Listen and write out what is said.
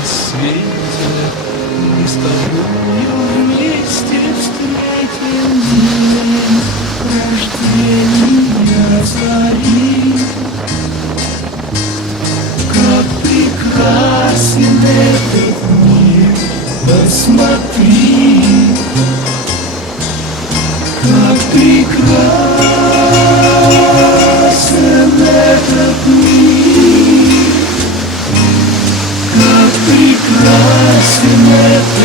рассвете мы с тобою вместе встретим день рождения зари. Как прекрасен этот мир, посмотри, как прекрасен этот мир, как прекрасен этот